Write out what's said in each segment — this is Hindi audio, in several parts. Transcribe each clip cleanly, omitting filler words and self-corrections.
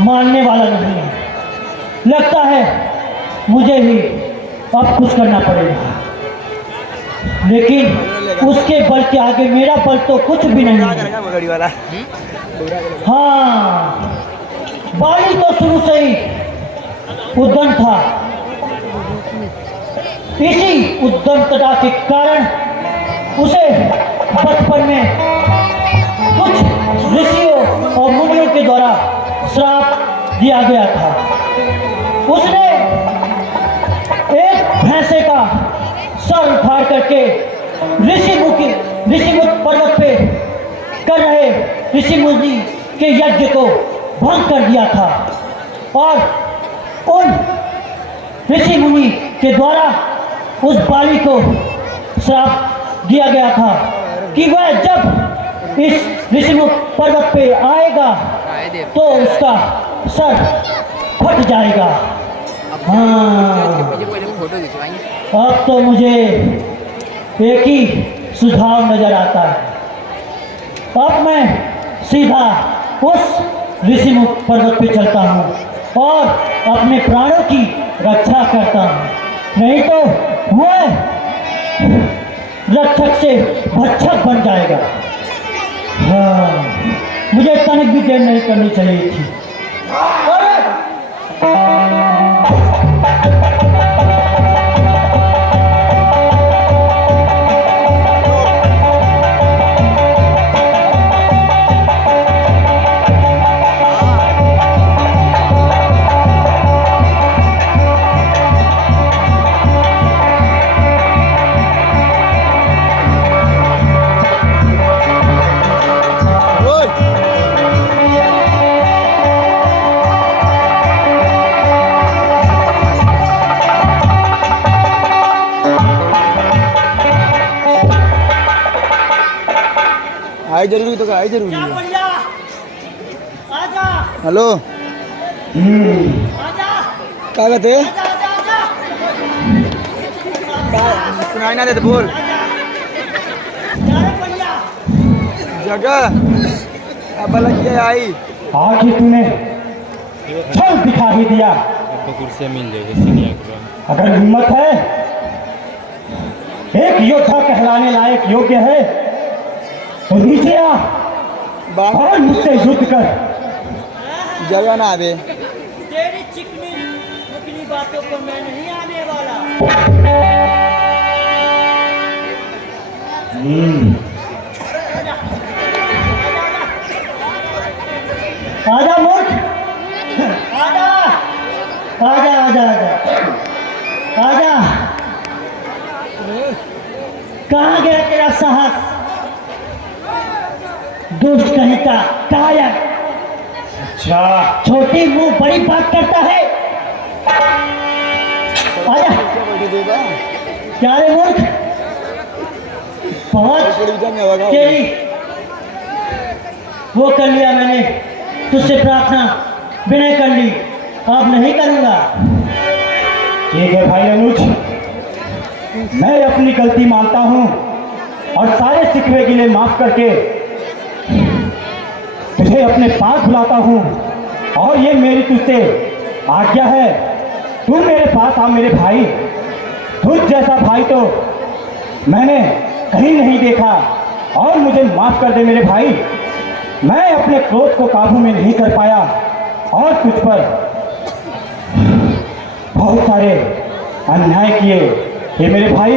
मानने वाला नहीं है। लगता है मुझे ही अब कुछ करना पड़ेगा, लेकिन उसके बल के आगे मेरा बल तो कुछ भी नहीं है। हाँ, बाली तो शुरू से ही उद्दंड था। इसी उद्दंडता के कारण उसे बचपन में कुछ ऋषियों और मुनियों के द्वारा श्राप दिया गया था। उसने एक भैंसे का सर उखाड़ करके ऋषिमुख पर्वत पे कर रहे ऋषि मुनि के यज्ञ को भंग कर दिया था और उन ऋषि मुनि के द्वारा उस बाली को श्राप दिया गया था कि वह जब इस ऋषिमुख पर्वत पे आएगा तो उसका सर फट जाएगा। हाँ, अब तो मुझे एक ही सुझाव नजर आता है। अब मैं सीधा उस ऋषिमुख पर्वत पे चलता हूँ और अपने प्राणों की रक्षा करता हूँ, नहीं तो वह रक्षक से भक्षक बन जाएगा। हाँ, मुझे तनिक भी देर नहीं करनी चाहिए थी। आई जरूरी तो आई जरूरी है। आजा, हेलो आजा, क्या कहते आजा, सुनाई ना देते बोल जगह अब लग आई। आखिर तूने छल दिखा ही दिया। कुर्सियाँ मिल जाएगी। अगर हिम्मत है, एक योद्धा कहलाने लायक योग्य है तो नीचे आ और मुझसे युद्ध कर। जगह ना आवे। तेरी चिकनी मुकनी बातों पर मैं नहीं आने वाला। आजा मूर्ख, आजा, आजा, आजा, आजा, आजा। कहाँ गया तेरा साहस? दुष्ट कहीं का कायर। अच्छा, छोटी मुंह बड़ी बात करता है। आजा। क्या रे मूर्ख, बहुत तेरी वो कर लिया मैंने, तुझसे प्रार्थना विनय कर ली, अब नहीं करूंगा। ठीक है भाई अनुज, मैं अपनी गलती मानता हूं और सारे शिकवे के लिए माफ करके तुझे अपने पास बुलाता हूँ और ये मेरी तुझसे आज्ञा है, तू मेरे पास आ मेरे भाई। तुझ जैसा भाई तो मैंने कहीं नहीं देखा और मुझे माफ कर दे मेरे भाई। मैं अपने क्रोध को काबू में नहीं कर पाया और तुझ पर बहुत सारे अन्याय किए। ये मेरे भाई,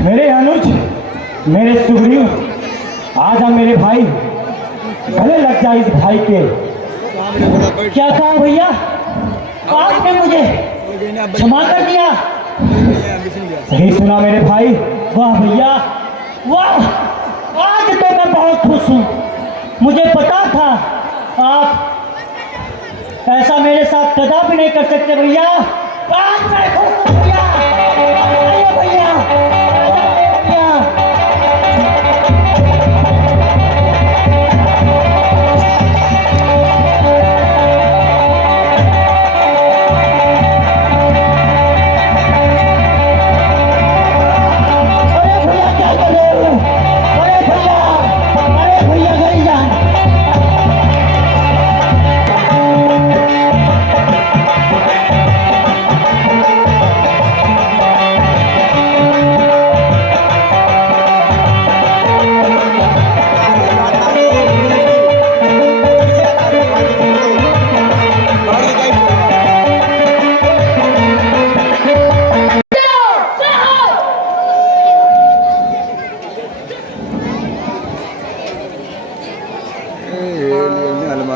मेरे अनुज, मेरे सुग्रीव, आजा मेरे भाई, गले लग जाए इस भाई के। क्या कहा भैया, आपने मुझे क्षमा कर दिया? सही सुना मेरे भाई। वाह भैया वाह, आज तो मैं बहुत खुश हूँ। मुझे पता था आप ऐसा मेरे साथ कदापि नहीं कर सकते भैया। आज मैं खुश हूँ भैया। आइए भैया, आइए भैया।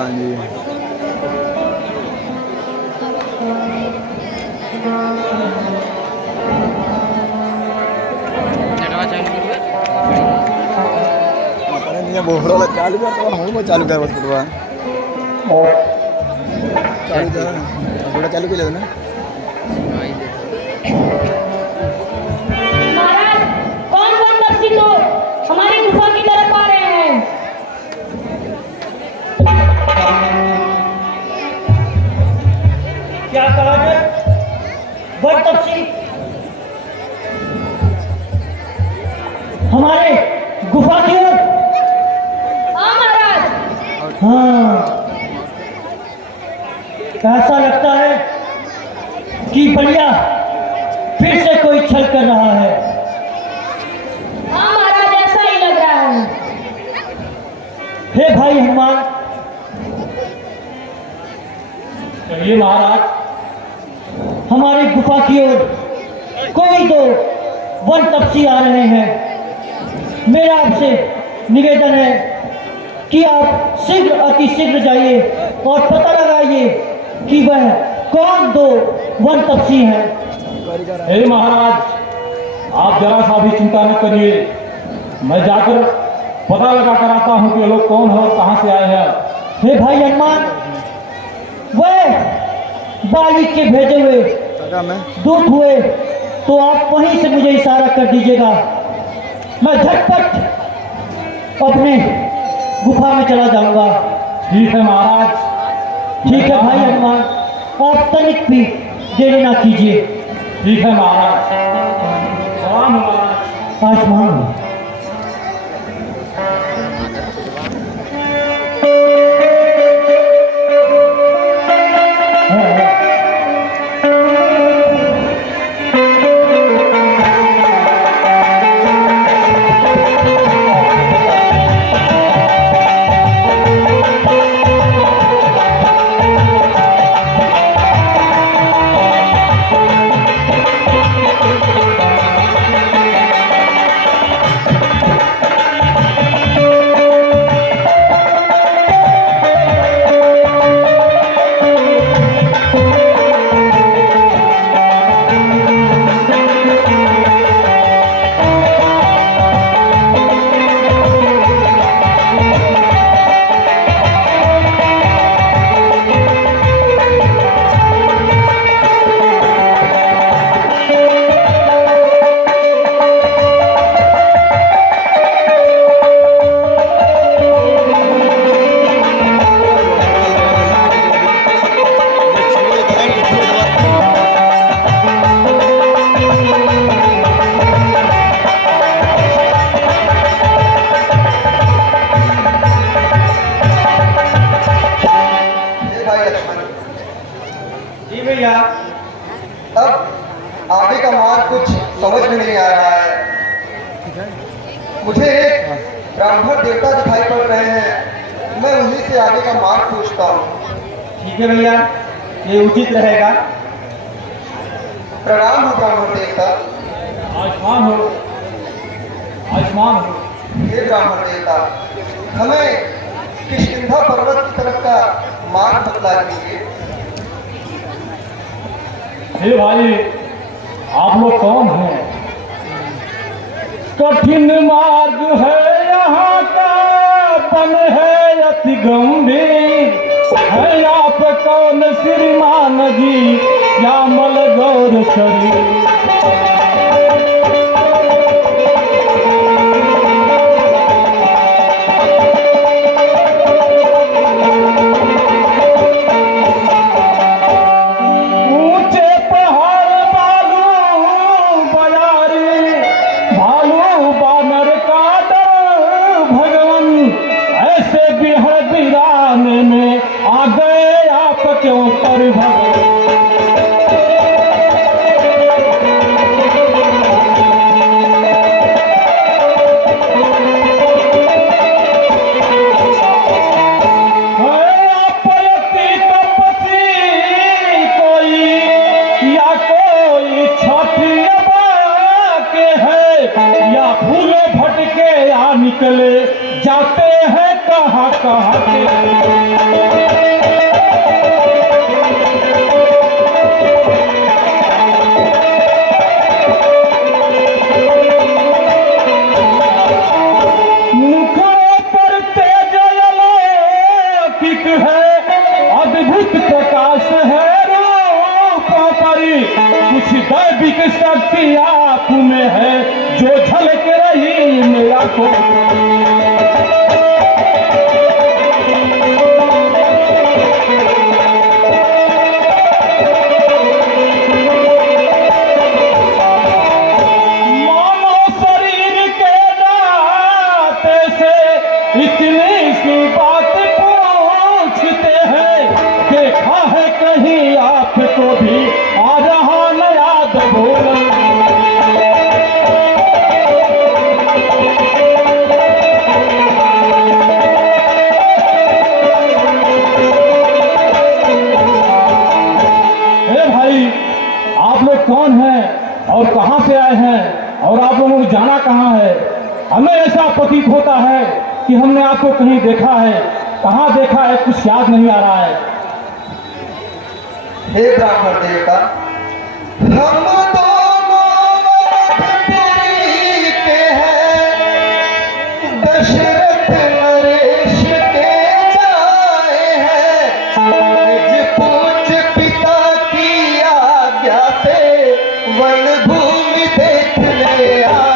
हाँ जी। अरे नहीं बोल चालू कर तो हूँ मैं चालू कर बस फुटवा चालू कर थोड़ा चालू कर ले ना। महाराज कौन कौन तपसी लोग हमारी गुफा की तरफ आ रहे हैं? क्या कहा जाए? वन तपसी हमारे गुफा की ओर। हाँ महाराज। हाँ, ऐसा लगता है कि बढ़िया फिर से कोई छल कर रहा है। हाँ महाराज ऐसा ही लग रहा है। हे भाई हनुमान, कहिए महाराज। हमारी गुफा की ओर कोई दो वन तपसी आ रहे हैं। मेरा आपसे निवेदन है कि आप शीघ्र अति शीघ्र जाइए और पता लगाइए कि वह कौन दो वन तपसी हैं। हे महाराज, आप जरा सा भी चिंता न करिए, मैं जाकर पता लगा कर आता हूँ कि ये लोग कौन है और कहाँ से आए हैं। हे भाई हनुमान, वह बालिक के भेजे हुए दूत हुए तो आप वहीं से मुझे इशारा कर दीजिएगा। मैं झटपट अपने गुफा में चला जाऊंगा। ठीक है महाराज। ठीक है भाई हनुमान, आप तनिक भी देरी ना कीजिए। ठीक है महाराज। सलाम महाराज। आयुष्मान हो। जी भैया, अब आगे का मार्ग कुछ समझ में नहीं आ रहा है। मुझे एक ब्राह्मण देवता दिखाई पड़ रहे हैं, मैं उन्हीं से आगे का मार्ग पूछता हूँ। ठीक है भैया, ये उचित रहेगा। प्रणाम हो ब्राह्मण देवता। आयुष्मान हो, आयुष्मान हो। हे ब्राह्मण देवता, हमें किष्किंधा पर्वत की तरफ का मार्ग बतला दीजिए। हे भाई, आप लोग कौन हैं? कठिन मार्ग है यहाँ का, बन है अति गंभीर। है आप कौन श्रीमान जी, श्यामल गौर शरीर। में आ गए आप क्यों पर भगवान। या फूले भटके या निकले जाते हैं कहाँ कहाँ के। इतनी सी बात पूछते हैं, देखा है कहीं आपको भी आ रहा न याद भूल। आप लोग कौन हैं और कहां से आए हैं और आप लोगों को जाना कहां है? हमें ऐसा प्रतीत होता है कि हमने आपको कहीं देखा है, कहां देखा है कुछ याद नहीं आ रहा है। हे ब्राह्मण देवता, हम दोनों अवधपुरी के हैं, दशरथ नरेश के जाए हैं, निज पूज्य पिता की आज्ञा से वन भूमि देखने आए।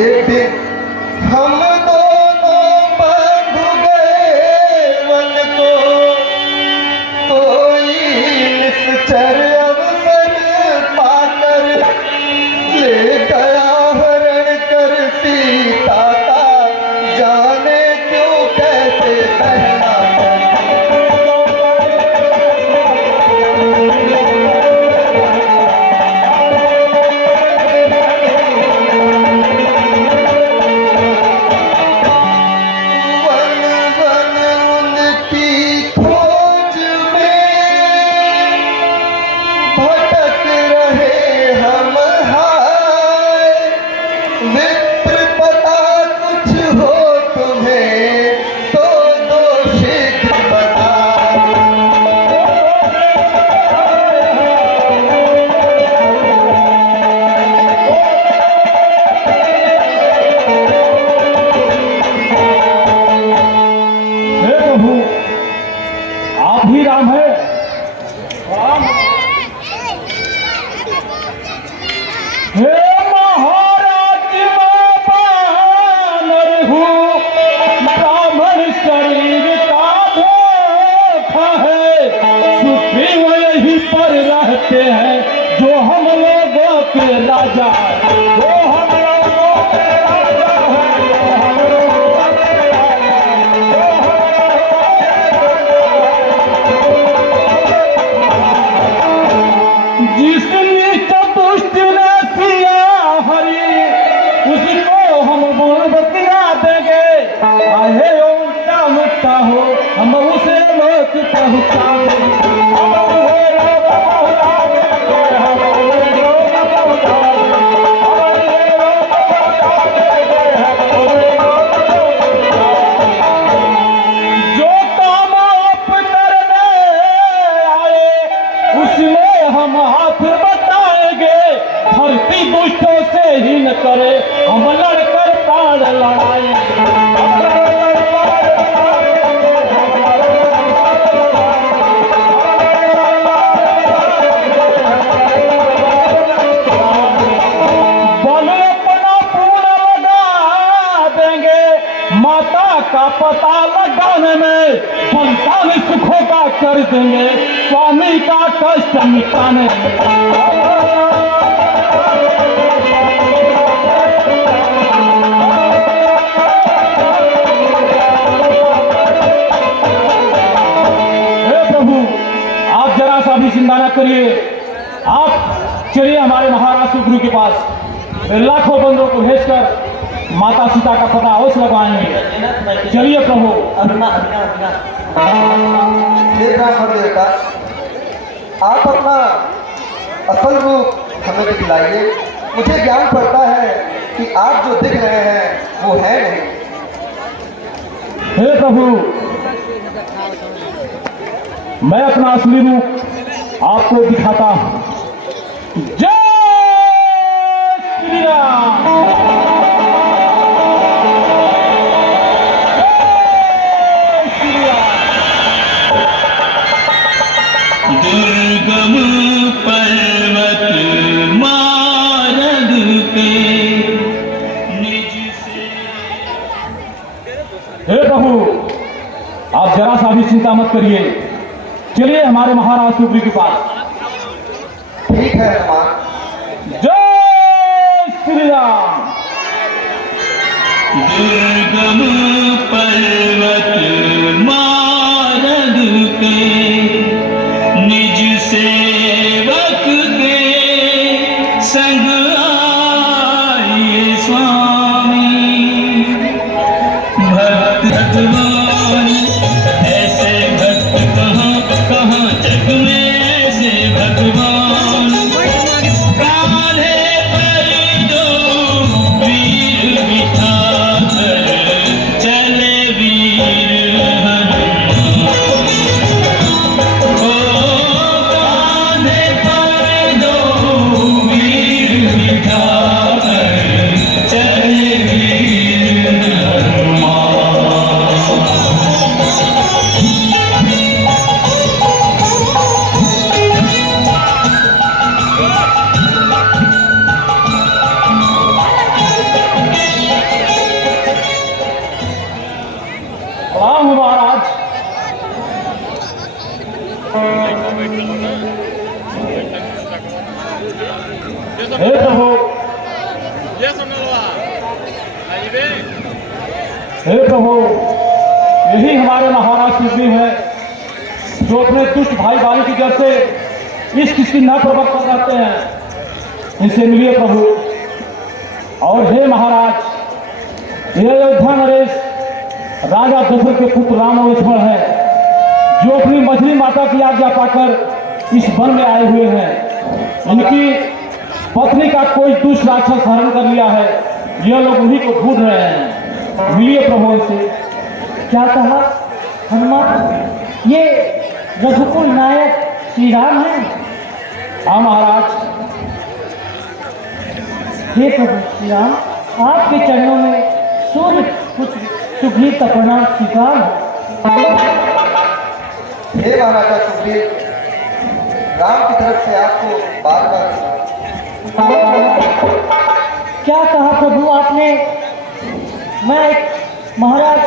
एक दिन हम दोनों बंधु गए वन को, कोई निश्चर अवसर पाकर ले गया हरण कर सीता का, जाने क्यों कैसे पहना। विप्र पता कुछ हो तुम्हें तो दो शीघ्र बता। हे प्रभु, आप ही राम है? राम हे महाराज, मैं बानर हूँ, ब्राह्मण शरीर का धोखा है, सुग्रीव यहीं पर रहते हैं जो हम लोगों के राजा है, जो हम लोगों के राजा है, जो हम लोगों के राजा है, जो हम जिस नीच दुष्ट ने सिया हरी, उसको हम बोल बतिया देंगे, चाहे उल्टा मुट्टा हो हम उसे लोक पहुँचा देंगे, हम उसे लोक पहुँचा देंगे, हम उसे लोक पहुँचा देंगे, हम उसे लोक पहुँचा देंगे, हम उसे लोक पहुँचा देंगे। जो काम आप करने आए उसमें हम हाथ बताएंगे, धरती दुष्टों से ही न करे, हम लड़कर प्राण लड़ाएंगे, हम लड़कर प्राण लड़ाएंगे, हम लड़कर बल अपना पूरा लगा देंगे, माता का पता लगाने में संतान सुखों का कर देंगे, स्वामी का कष्ट मिटाने में। करिए। आप चलिए हमारे महाराज सुग्रीव के पास, लाखों बंदों को भेजकर माता सीता का पता अवश्य लगवाएंगे। चलिए प्रभु। हे ब्राह्मण देवता, आप अपना असल रूप हमें दिखलाइए। मुझे ज्ञान पड़ता है कि आप जो दिख रहे हैं वो है नहीं। हे प्रभु, मैं अपना असली रूप आपको दिखाता हूं। जय श्री राम। जय श्री राम। दुर्गम पर्वत मार्ग पे निज से। हे प्रभु, आप जरा सा भी चिंता मत करिए। चलिए हमारे महाराज सुग्रीव के पास। ठीक है हनुमान। जय श्री राम। दुर्गम पर्वत मार्ग पे निज सेवक के संग आए स्वामी। भक्त भगवान ऐसे भक्त कहाँ कहाँ जग में ऐसे भगवान। कान्हे पर दो वीर बिठा कर चले वीर हनुमान। ओ कान्हे पर दो वीर बिठा कर चले वीर हनुमान। प्रणाम हो महाराज। हे प्रभु, हे प्रभु, यही हमारे महाराज सुग्रीव हैं जो अपने दुष्ट भाई भाई की जड़ से इस किसकी न प्रवक्त करते हैं। इनसे मिलिए प्रभु। और हे महाराज, ये अयोध्या नरेश राजा दशरथ के पुत्र राम और लक्ष्मण है, जो अपनी मछली माता की आज्ञा पाकर इस वन में आए हुए हैं। इनकी पत्नी का कोई दुष्ट राक्षस हरण कर लिया है। यह लोग उन्हीं को ढूंढ रहे हैं। मिलिए प्रभु से। क्या कहा हनुमान? ये रघुकुल नायक श्री राम हैं? हाँ महाराज। हे प्रभु श्री राम, आपके चरणों में सूर्य पुत्र सुग्रीव का प्रणाम स्वीकार है। हे महाराजा सुग्रीव, राम की तरफ से आपको बार बार क्या कहा प्रभु आपने? मैं महाराज,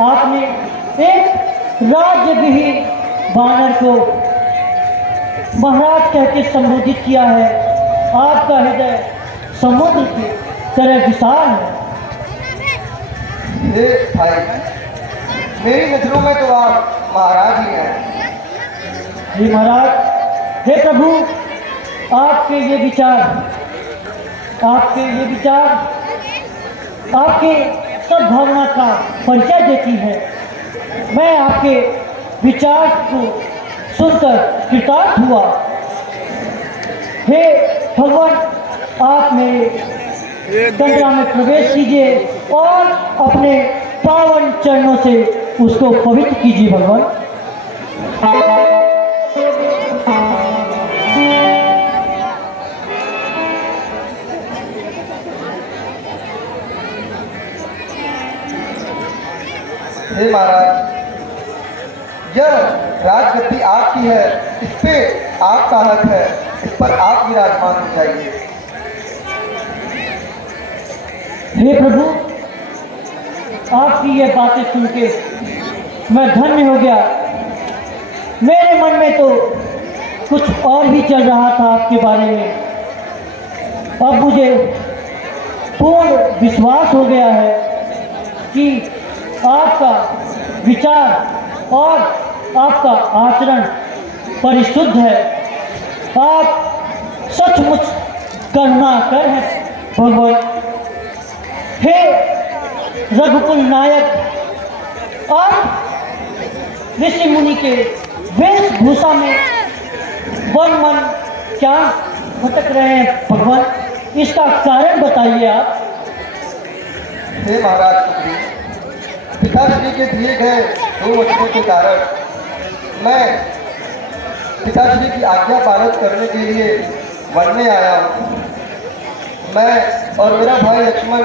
आपने एक राज्य विहीन वानर को महाराज कह के संबोधित किया है। आपका हृदय समुद्र की तरह विशाल है। हे भाई, मेरी नजरों में तो आप महाराज ही हैं। हे महाराज, हे प्रभु, आपके ये विचार, आपके सद्भावना का परिचय देती है। मैं आपके विचार को सुनकर कृतार्थ हुआ। हे भगवान, आप मेरे गंगा में प्रवेश कीजिए और अपने पावन चरणों से उसको पवित्र कीजिए भगवान। हे महाराज, यह राजगद्दी आपकी है, इस पे आपका हक है, इस पर आप विराजमान हो जाइए। हे प्रभु, आपकी ये बातें सुन के मैं धन्य हो गया। मेरे मन में तो कुछ और ही चल रहा था आपके बारे में। अब मुझे पूर्ण विश्वास हो गया है कि आपका विचार और आपका आचरण परिशुद्ध है आप सचमुच करुणाकर हैं भगवान। हे रघुकुल नायक, और ऋषि मुनि के वेशभूषा में वन मन क्या भटक रहे हैं भगवान, इसका कारण बताइए आप। हे महाराज सुग्रीव, पिताश्री के दिए गए 2 वचनों के कारण मैं पिताश्री की आज्ञा पालन करने के लिए वन में आया हूँ। मैं और मेरा भाई लक्ष्मण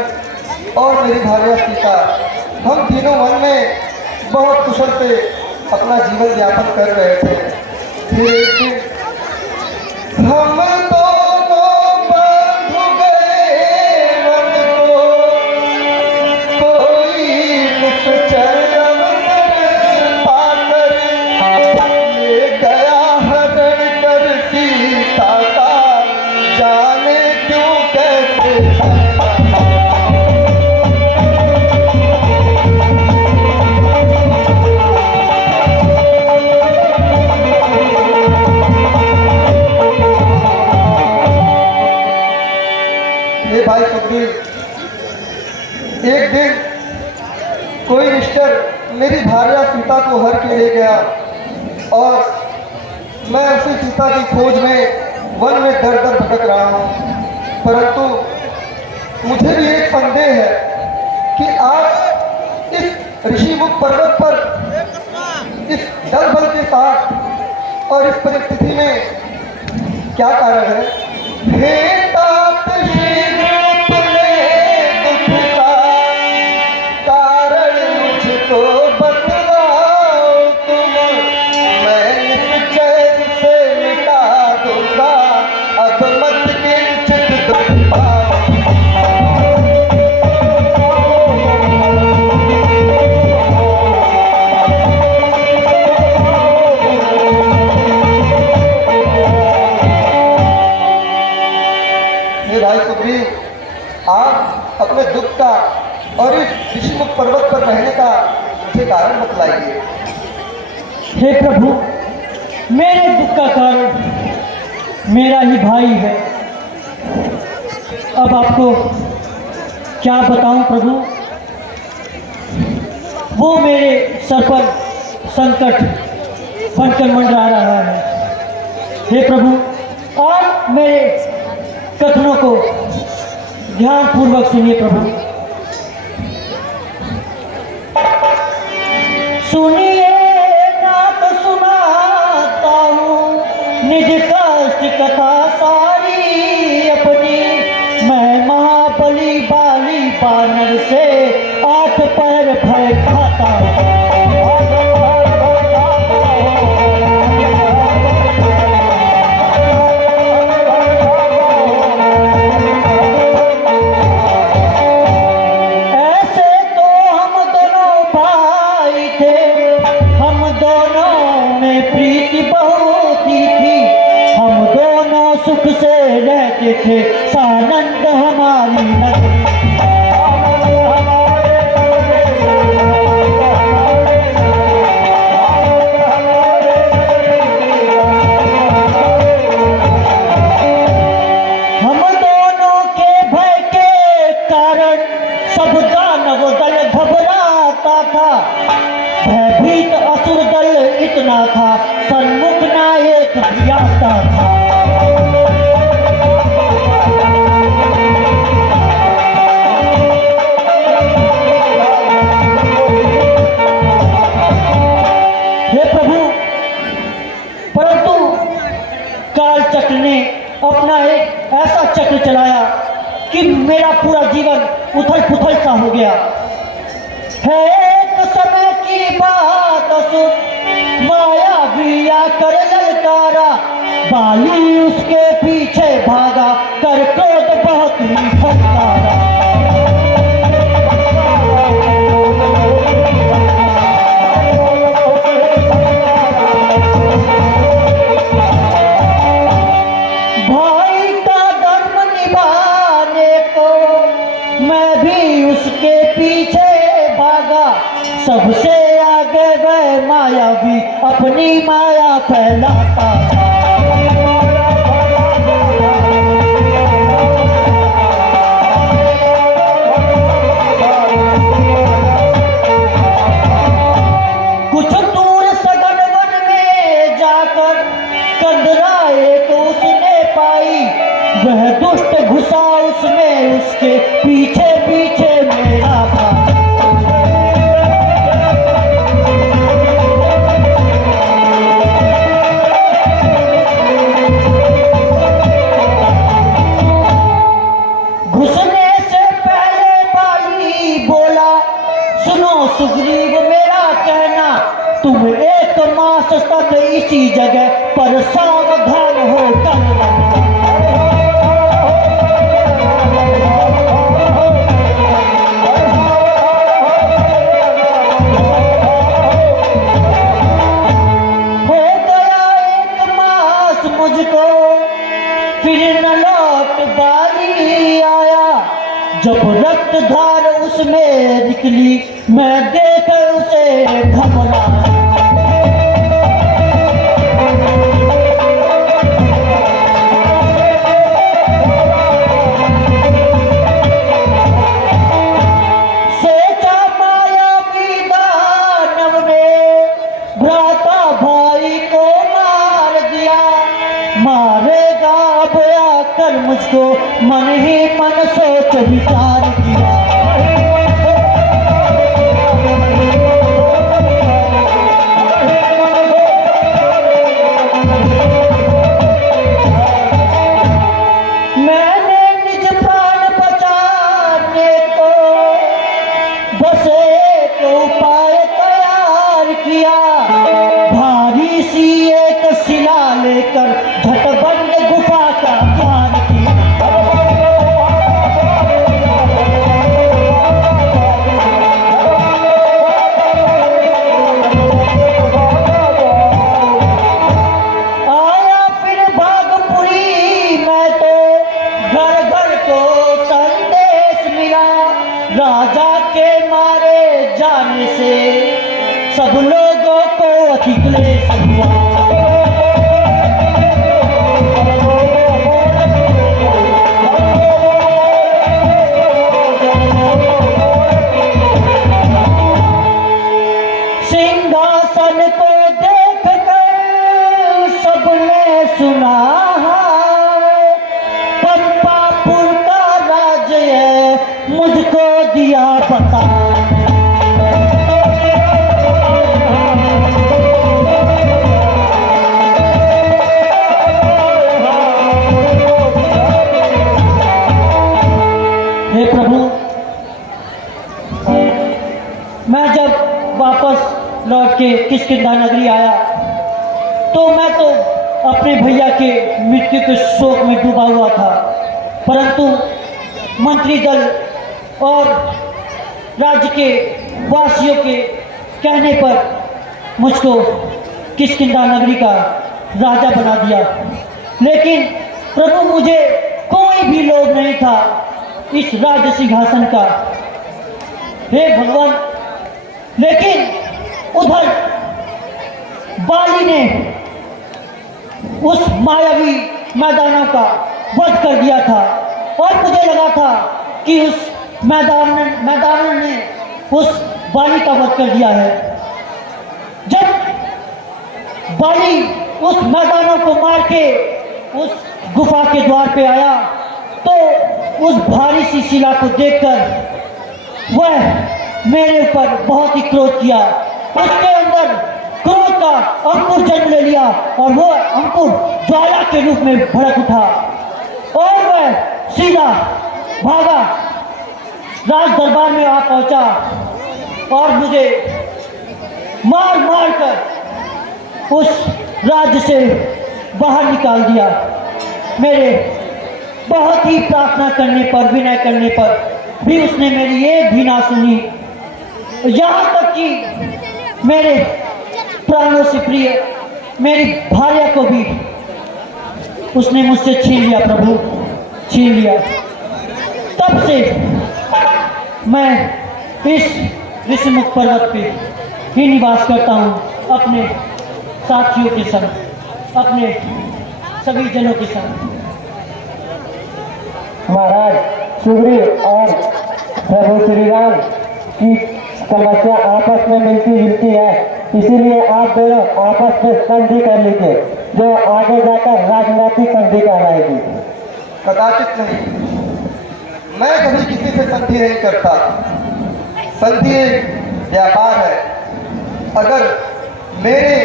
और मेरी भार्या सीता, हम तीनों वन में बहुत कुशल से अपना जीवन यापन कर रहे थे। फिर एक दिन हम दोनों बंधु गए वन को, कोई निश्चर अवसर पाकर ले गया हरण कर सीता का, जाने क्यों कैसे हे भाई सुग्रीव, एक दिन कोई निश्चर मेरी भार्या सीता को हर के ले गया और मैं उसी सीता की खोज में वन में दर दर भटक रहा हूँ। परंतु मुझे भी एक संदेह है कि आप इस ऋषिमुख पर्वत पर इस दल बल के साथ और इस परिस्थिति में क्या कारण है। हे तात श्री अपने दुख का कारण मुझको बतलाओ तुम, मैं निश्चय से मिटा दूंगा अब मत किंचित दुख पाओ। हे भाई सुग्रीव, आप अपने दुख का और इस ऋषिमुख पर्वत पर रहने का मुझे कारण बतलाइए। हे प्रभु, मेरे दुख का कारण मेरा ही भाई है। अब आपको क्या बताऊं प्रभु, वो मेरे सर पर संकट बनकर मंडरा रहा है। हे प्रभु, आप मेरे कथनों को ध्यानपूर्वक सुनिए प्रभु। सुनिए नाथ सुनाता हूँ निज कष्ट कथा सारी अपनी, मैं महाबली बाली बानर से 8 पैर भय खाता हूँ। सुख से रहते थे सानंद हमारी नगरी। हम दोनों के भय के कारण सब दानव दल घबराता था, भयभीत असुर दल इतना था, सन्मुख नायक आता था। चक्र ने अपना एक ऐसा चक्र चलाया कि मेरा पूरा जीवन उथल पुथल सा हो गया है। एक समय की बात सुन, माया भी आकर ललकारा, बाली उसके पीछे भागा, कर क्रोध बहुत ही फटकारा। उसके पीछे भागा, सबसे आगे वह मायावी अपनी माया फैलाता था। सुग्रीव मेरा कहना, तुम एक मास तक इसी जगह पर सावधान हो कर लगना। हो गया एक मास मुझको फिर न लौट बारी आया, जब रक्त धार उसमें निकली मैं देख उसे घबराया। सोचा मायावी दानव ने भ्राता भाई को मार दिया, मारेगा अब आकर मुझको मन ही मन सोच विचार किया। मैंने निज प्राण बचाने को बस एक उपाय तैयार किया, भारी सी एक शिला लेकर झटबंद गुफा का द्वार किया। आया फिर भागपुरी मैं तो, घर घर को संदेश मिला, राजा के मारे जाने से सब लोगों को अति क्लेश हुआ। सिंहासन को देख कर सबने सुना है, पंपापुर का राज्य है मुझको दिया पता। हे प्रभु, मैं जब वापस लौट के किष्किंधा नगरी आया तो मैं तो अपने भैया के मृत्यु के शोक में डूबा हुआ था, परंतु मंत्री दल और राज्य के वासियों के कहने पर मुझको किष्किंधा नगरी का राजा बना दिया। लेकिन प्रभु, मुझे कोई भी लोभ नहीं था इस राज्य सिंहासन का, हे भगवान। लेकिन उधर बाली ने उस मायावी मैदानों का वध कर दिया था और मुझे लगा था कि उस मैदान ने उस बाली का वध कर दिया है। जब बाली उस मैदानों को मार के उस गुफा के द्वार पे आया तो उस भारी सी शिला को देखकर वह मेरे ऊपर बहुत ही क्रोध किया। उसके अंदर क्रोध का अंकुर जन्म ले लिया और वो अंकुर ज्वाला के रूप में भड़क उठा और वह सीधा भागा, राज दरबार में आ पहुंचा और मुझे मार मार कर उस राज्य से बाहर निकाल दिया। मेरे बहुत ही प्रार्थना करने पर, विनय करने पर भी उसने मेरी एक भी ना सुनी, यहाँ तक कि मेरे प्राणों से प्रिय मेरी भार्या को भी उसने मुझसे छीन लिया। प्रभु, छीन लिया। तब से मैं इस ऋषिमुख पर्वत पे ही निवास करता हूँ अपने साथियों के संग, अपने सभी जनों के संग। महाराज, सुग्रीव और प्रभु श्री राम की समस्या आपस में मिलती जुलती है, इसीलिए आप दोनों आपस में संधि कर लीजिए जो आगे जाकर राजनीतिक संधि कहलाएगी। कदाचित नहीं, मैं कभी किसी से संधि नहीं करता। संधि व्यापार है। अगर मेरे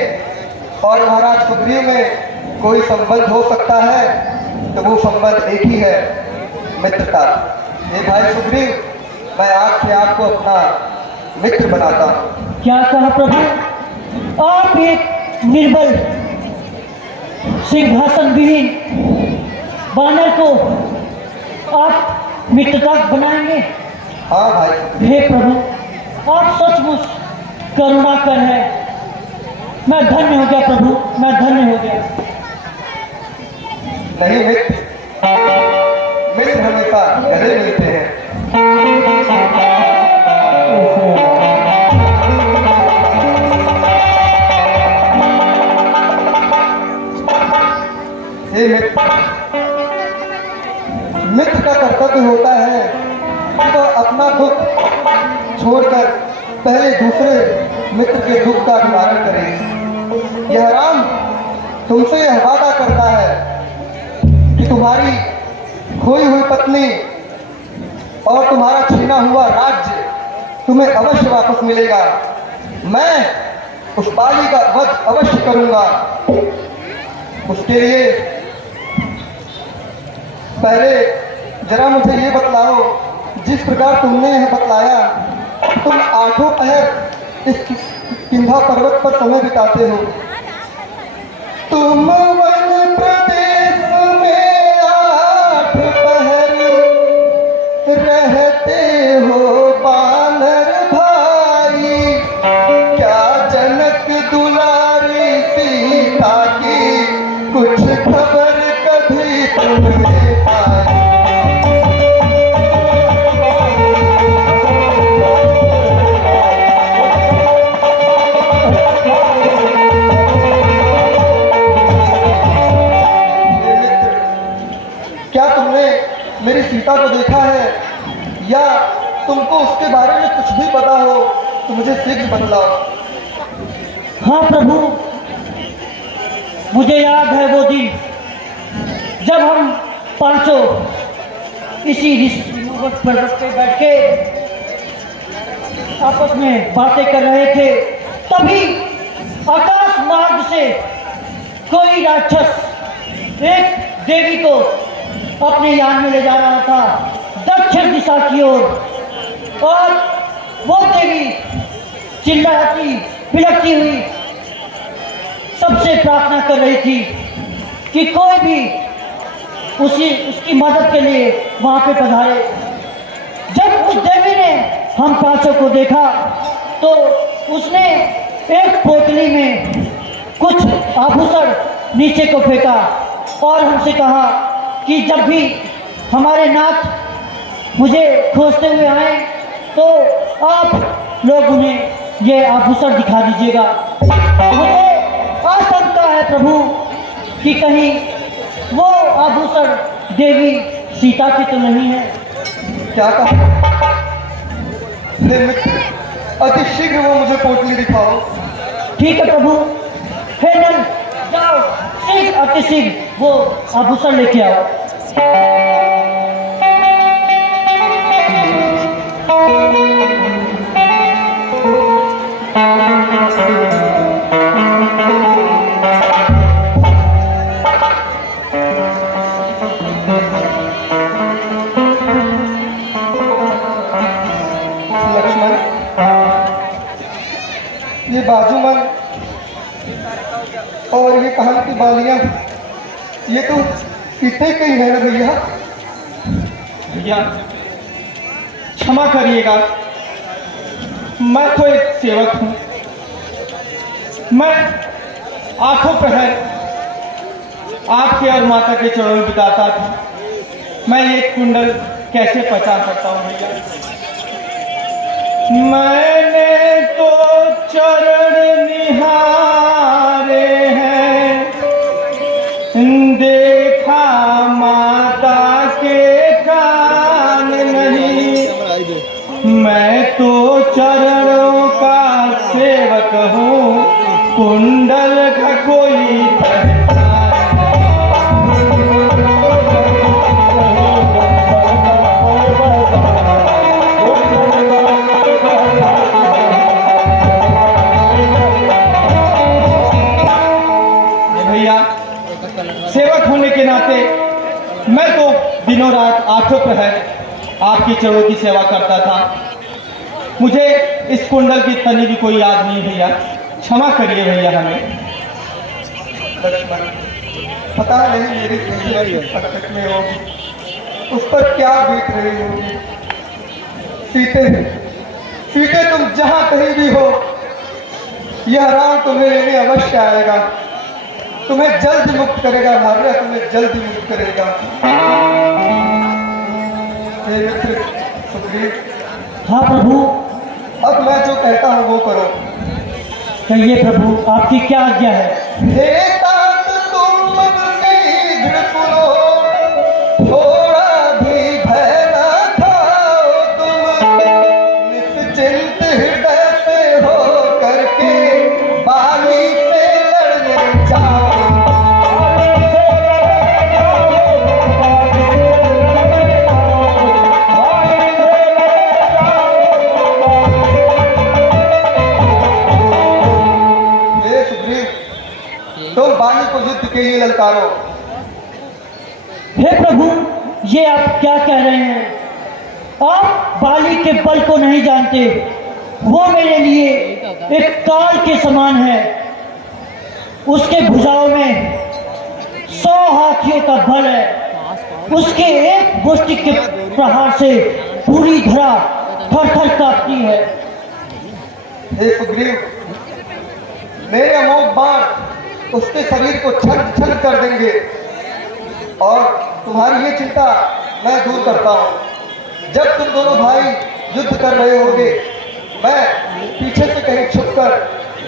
और महाराज सुग्रीव में कोई संबंध हो सकता है तो वो संबंध एक ही है, मित्रता। ये भाई सुग्रीव, मैं आज से आपको अपना मित्र बनाता हूँ। क्या कहा प्रभु? आप एक निर्बल सिंहासन विहीन बानर को आप मित्रता बनाएंगे? हाँ भाई, हे प्रभु, आप सचमुच करुणाकर है। मैं धन्य हो गया प्रभु, मैं धन्य हो गया। नहीं मित्र, मित्र हमेशा गले मिलते हैं। हे मित्र, मित्र का कर्तव्य होता है कि वह अपना दुख छोड़कर पहले दूसरे मित्र के दुख का निवारण करे। यह राम तुमसे यह वादा करता है कि तुम्हारी खोई हुई पत्नी और तुम्हारा छीना हुआ राज्य तुम्हें अवश्य वापस मिलेगा। मैं उस बाली का वध अवश्य करूंगा। उसके लिए पहले जरा मुझे ये बतलाओ, जिस प्रकार तुमने यह बतलाया, तुम आठों पहर इस किंधा पर्वत पर समय बिताते हो। तुम वन प्रदेश में 8 पहर रहते हो बानर भाई। क्या जनक दुलारी सीता की कुछ खबर कभी तुमने पाई? क्या तुमने मेरी सीता को देखा है, या तुमको उसके बारे में कुछ भी पता हो तो मुझे शीघ्र बतलाओ। हाँ प्रभु, मुझे याद है वो दिन जब हम पांचों इसी ऋषि पर्वत पे बैठ के आपस में बातें कर रहे थे। तभी आकाश मार्ग से कोई राक्षस एक देवी को अपने यान में ले जा रहा था दक्षिण दिशा की ओर, और वो देवी चिल्लाती बिलखती हुई सबसे प्रार्थना कर रही थी कि कोई भी उसकी मदद के लिए वहां पे पधारे। जब उस देवी ने हम पांचों को देखा तो उसने एक पोटली में कुछ आभूषण नीचे को फेंका और हमसे कहा कि जब भी हमारे नाथ मुझे खोजते हुए आए तो आप लोग उन्हें ये आभूषण दिखा दीजिएगा। मुझे आशंका है प्रभु कि कहीं वो आभूषण देवी सीता की तो नहीं है। क्या कहा? हे मित्र, अति शीघ्र वो मुझे पोटली दिखाओ। ठीक है प्रभु। हे नल, जाओ शीघ्र अति शीघ्र वो आभूषण लेके आओ। लक्ष्मण, ये बाजूमन और ये कान की बालियां, ये तो सीते के ही है ना भैया? भैया क्षमा करिएगा, मैं तो एक सेवक हूँ। मैं आंखों पहर आपके और माता के चरणों में बिताता था। मैं ये कुंडल कैसे पहचान सकता हूँ भैया? मैंने तो चरण निहारे हैं, देखा माता के कान नहीं। मैं तो चरणों का सेवक हूँ, कुंडल का कोई पहचान नहीं। भैया, सेवक होने के नाते मैं तो दिनों रात आठों पहर आपके चरणों की सेवा करता था। मुझे इस कुंडल की तनी भी कोई याद नहीं भैया, क्षमा करिए भैया हमें। लक्ष्मण, पता नहीं मेरी जिंदगी संकट में होगी, उस पर क्या बीत रही होगी। सीते, सीते तुम जहां कहीं भी हो, यह राम तुम्हें लेने अवश्य आएगा, तुम्हें जल्द मुक्त करेगा, मारना तुम्हें जल्द मुक्त करेगा। हे मित्र सुग्रीव, हाँ प्रभु, अब मैं जो कहता हूँ वो करो। कहिए प्रभु, आपकी क्या आज्ञा है? हे तात तुम मुझसे शीघ्र सुनो, थोड़ा भी भय न खाओ तुम, निश्चिंत हृदय से हो करके बाली से लड़ने जाओ। हे सुग्रीव, तुम बाली को युद्ध के लिए ललकारो। हे प्रभु, ये आप क्या कह रहे हैं? आप बाली के बल को नहीं जानते। वो मेरे लिए एक काल के समान है। उसके भुजाओं में 100 हाथियों का बल है। उसके एक मुष्टि के प्रहार से पूरी धरा थर-थर कांपती है। हे सुग्रीव, मेरे अमोघ बाण उसके शरीर को छन छन कर देंगे, और तुम्हारी ये चिंता मैं दूर करता हूँ। जब तुम दोनों भाई युद्ध कर रहे होगे, मैं पीछे से कहीं छुपकर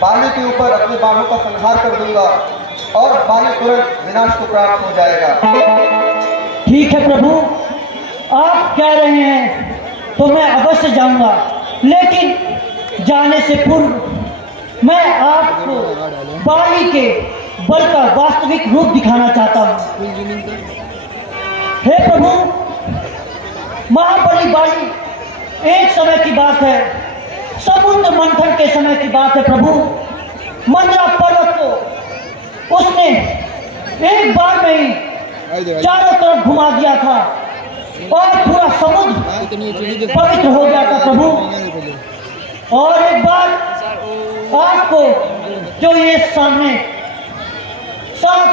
बाली के ऊपर अपने बाणों का संहार कर दूंगा, और बाली तुरंत विनाश को प्राप्त हो जाएगा। ठीक है प्रभु, आप कह रहे हैं तो मैं अवश्य जाऊंगा, लेकिन जाने से पूर्व मैं आपको बाली के बल का वास्तविक रूप दिखाना चाहता हूँ। हे प्रभु, महाबली बाली एक समय की बात है, समुद्र मंथन के समय की बात है प्रभु। मंदरा पर्वत को उसने एक बार में ही चारों तरफ घुमा दिया था, और पूरा समुद्र पवित्र हो गया था प्रभु। और एक बार आपको जो ये सामने 7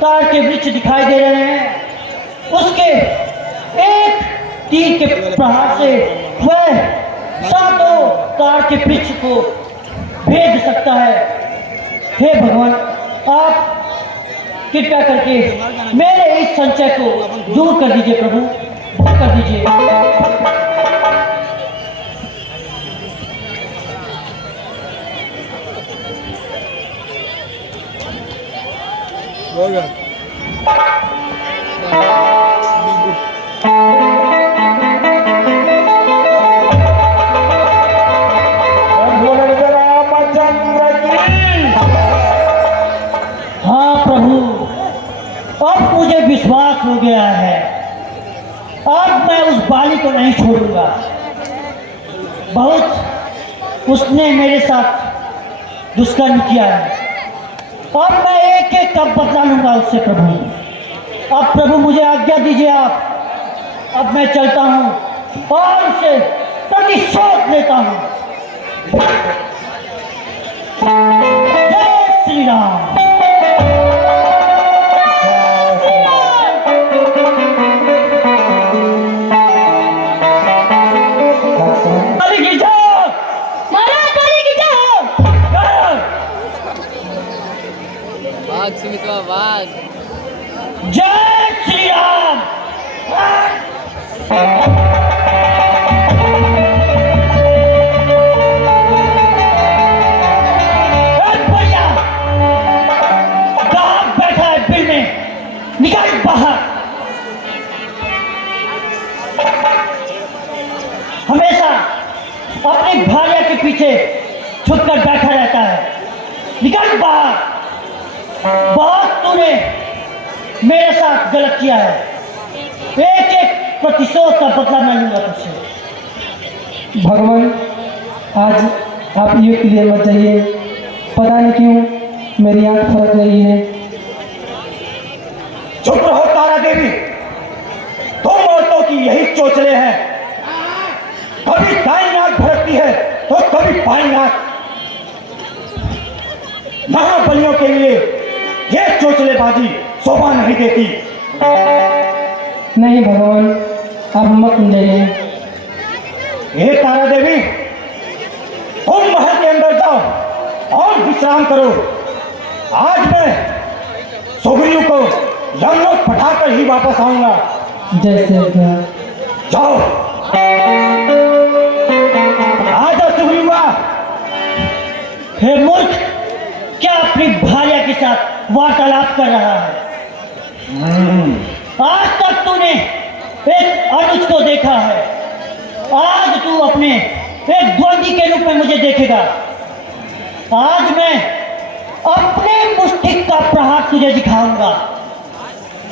तार के वृक्ष दिखाई दे रहे हैं, उसके एक तीर के प्रहार से वह 7 तार के वृक्ष को भेद सकता है। हे भगवान, आप कृपया करके मेरे इस संचय को दूर कर दीजिए प्रभु, दूर कर दीजिए। हाँ प्रभु, अब मुझे विश्वास हो गया है। अब मैं उस बाली को नहीं छोड़ूंगा। बहुत उसने मेरे साथ दुष्कर्म किया है, अब मैं एक एक का बदला लूंगा उससे प्रभु। अब प्रभु मुझे आज्ञा दीजिए आप। अब मैं चलता हूँ और उसे प्रतिशोध लेता हूँ। जय श्री राम। सुमित्रा वाघ। जय श्री राम। भैया कहाँ बैठा है बिल में, निकाल बाहर। हमेशा अपनी भार्या के पीछे छुपकर बैठा रहता है, निकाल बाहर। बहुत तूने मेरे साथ गलत किया है, एक एक प्रतिशोध का बदला मैं लूंगा तुझसे। भगवान, आज आप युद्ध के लिए मत जाइए, पता नहीं क्यों मेरी आंख फड़क रही है। चुप रहो तारा देवी, तुम औरतों की यही चोचले हैं। कभी दाएं तो कभी पालनाथ महाबलियों के लिए ये चोचलेबाजी शोभा नहीं देती। नहीं भगवान, आप मत जाइए। हे तारा देवी, तुम महल के अंदर जाओ और विश्राम करो। आज मैं सुग्रीव को यमलोक पठाकर ही वापस आऊंगा। जैसे क्या? जाओ, आजा सुग्रीवा। हे मूर्ख, क्या अपनी भार्या के साथ वार्तालाप कर रहा है? आज तक तूने एक अनुज को देखा है, आज तू अपने एक द्वंद्वी के रूप में मुझे देखेगा। आज मैं अपने मुष्टिक का प्रहार तुझे दिखाऊंगा।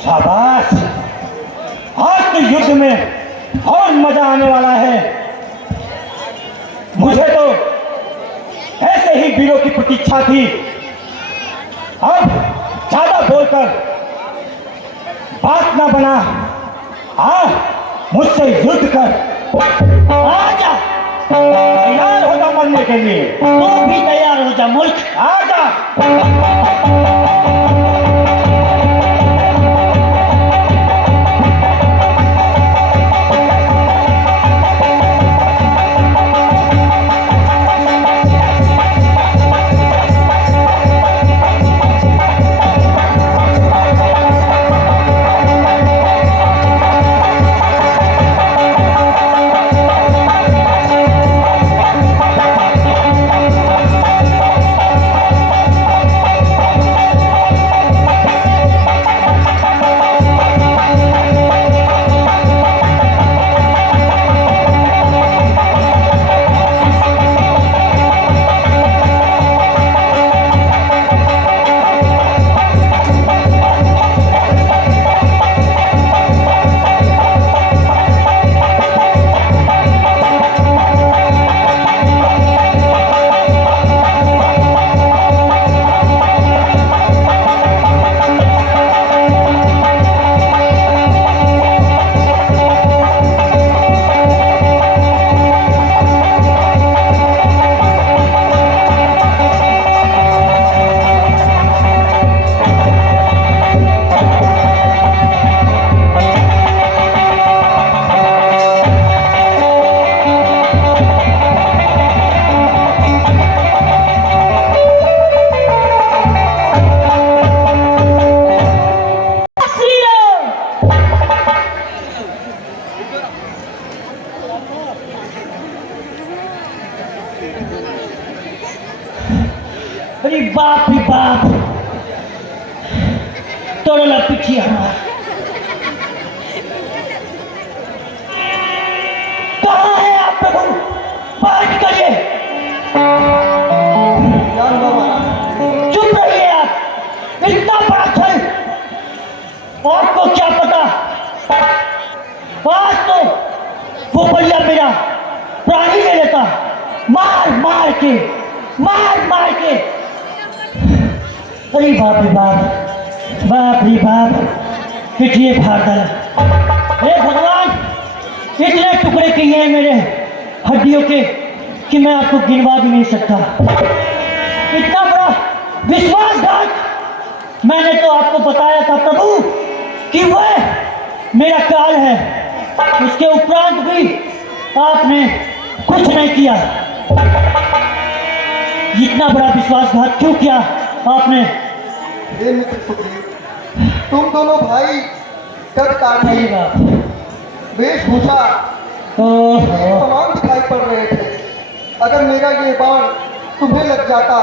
शाबाश, आज तो युद्ध में और मजा आने वाला है। मुझे तो ऐसे ही वीरों की प्रतीक्षा थी। अब ज्यादा बोलकर बात ना बना, आ मुझसे युद्ध कर। आजा, तैयार हो जा मरने के लिए। तू भी तैयार हो जा मूर्ख। आजा। अरे बाप रे बाप, तोड़ला पीछे हमारा। कहाँ है आप प्रभु? बाहर निकलिए। क्या हुआ महाराज? चुप रहिए आप, इतना बड़ा छल आपको क्या पता? आज तो वो बलिया मेरा प्राण ही ले लेता, मार मार के, मार मार के। अरे बाप रे बाप, बाप रे बाप, पिटिए फाड़ डाला। हे भगवान, इतने टुकड़े किए हैं मेरे हड्डियों के कि मैं आपको गिनवा भी नहीं सकता। इतना बड़ा विश्वासघात। मैंने तो आपको बताया था प्रभु कि वह मेरा काल है, उसके उपरांत भी आपने कुछ नहीं किया। इतना बड़ा विश्वासघात क्यों किया आपने? हे मित्र सुग्रीव, तुम दोनों भाई कद अरे काटने बाप, वेशभूषा ओहो, समान दिखाई पड़ रहे थे। अगर मेरा ये बाण तुम्हें लग जाता